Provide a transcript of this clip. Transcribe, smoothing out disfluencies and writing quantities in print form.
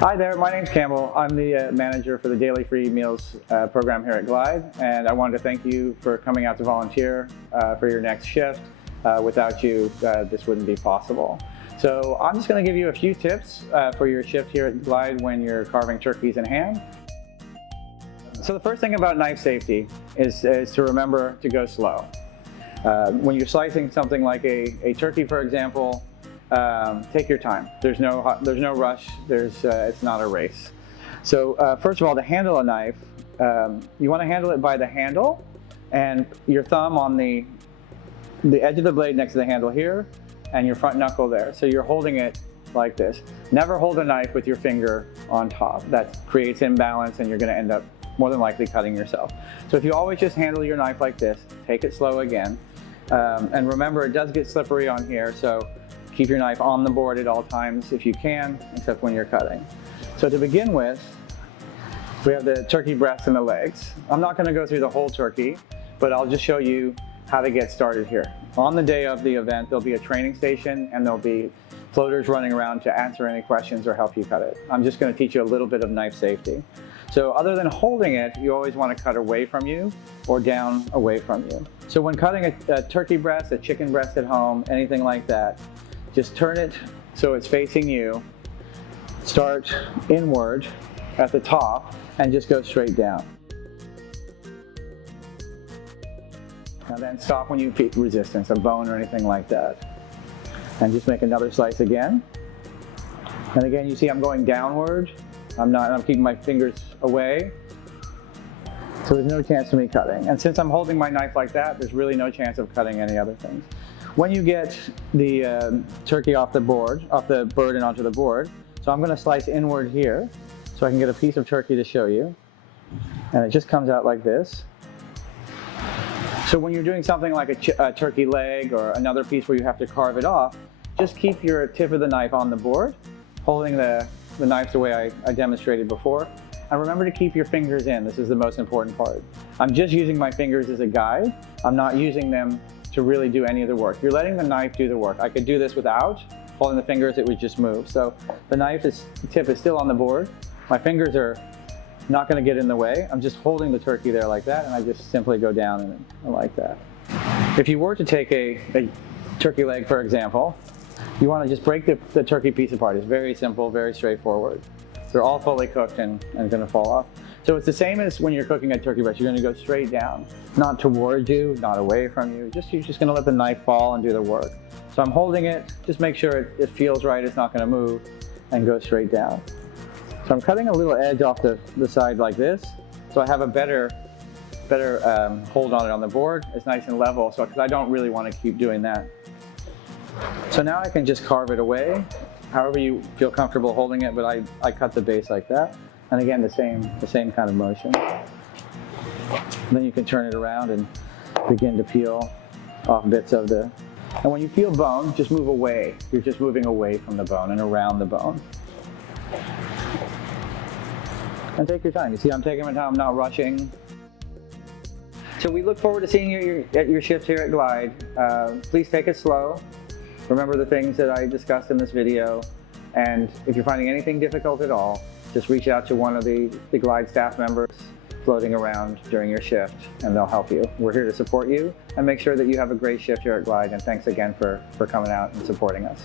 Hi there, my name's Campbell. I'm the manager for the Daily Free Meals program here at Glide, and I wanted to thank you for coming out to volunteer for your next shift. Without you, this wouldn't be possible. So I'm just going to give you a few tips for your shift here at Glide when you're carving turkeys and ham. So the first thing about knife safety is to remember to go slow. When you're slicing something like a turkey, for example, take your time. There's no rush. It's not a race. So first of all, to handle a knife, you want to handle it by the handle and your thumb on the edge of the blade next to the handle here, and your front knuckle there. So you're holding it like this. Never hold a knife with your finger on top. That creates imbalance, and you're going to end up more than likely cutting yourself. So if you always just handle your knife like this, take it slow again, and remember it does get slippery on here. So keep your knife on the board at all times if you can, except when you're cutting. So to begin with, we have the turkey breast and the legs. I'm not going to go through the whole turkey, but I'll just show you how to get started here. On the day of the event, there'll be a training station and there'll be floaters running around to answer any questions or help you cut it. I'm just going to teach you a little bit of knife safety. So other than holding it, you always want to cut away from you or down away from you. So when cutting a turkey breast, a chicken breast at home, anything like that, just turn it so it's facing you, start inward at the top, and just go straight down. Now then stop when you feel resistance, a bone or anything like that. And just make another slice again. And again, you see I'm going downward. I'm keeping my fingers away. So there's no chance of me cutting. And since I'm holding my knife like that, there's really no chance of cutting any other things. When you get the turkey off the bird and onto the board, so I'm going to slice inward here so I can get a piece of turkey to show you. And it just comes out like this. So when you're doing something like a turkey leg or another piece where you have to carve it off, just keep your tip of the knife on the board, holding the knife the way I demonstrated before. And remember to keep your fingers in. This is the most important part. I'm just using my fingers as a guide. I'm not using them to really do any of the work. You're letting the knife do the work. I could do this without holding the fingers, it would just move. So the tip is still on the board. My fingers are not going to get in the way. I'm just holding the turkey there like that, and I just simply go down and like that. If you were to take a turkey leg, for example, you want to just break the turkey piece apart. It's very simple, very straightforward. They're all fully cooked and going to fall off. So it's the same as when you're cooking a turkey breast. You're going to go straight down, not towards you, not away from you. You're just going to let the knife fall and do the work. So I'm holding it. Just make sure it feels right. It's not going to move, and go straight down. So I'm cutting a little edge off the side like this, so I have a better hold on it on the board. It's nice and level, so because I don't really want to keep doing that. So now I can just carve it away, however you feel comfortable holding it, but I cut the base like that. And again, the same kind of motion. Then you can turn it around and begin to peel off bits of the. And when you feel bone, just move away. You're just moving away from the bone and around the bone. And take your time. You see, I'm taking my time. I'm not rushing. So we look forward to seeing you at your shift here at Glide. Please take it slow. Remember the things that I discussed in this video. And if you're finding anything difficult at all, just reach out to one of the Glide staff members floating around during your shift, and they'll help you. We're here to support you and make sure that you have a great shift here at Glide. And thanks again for coming out and supporting us.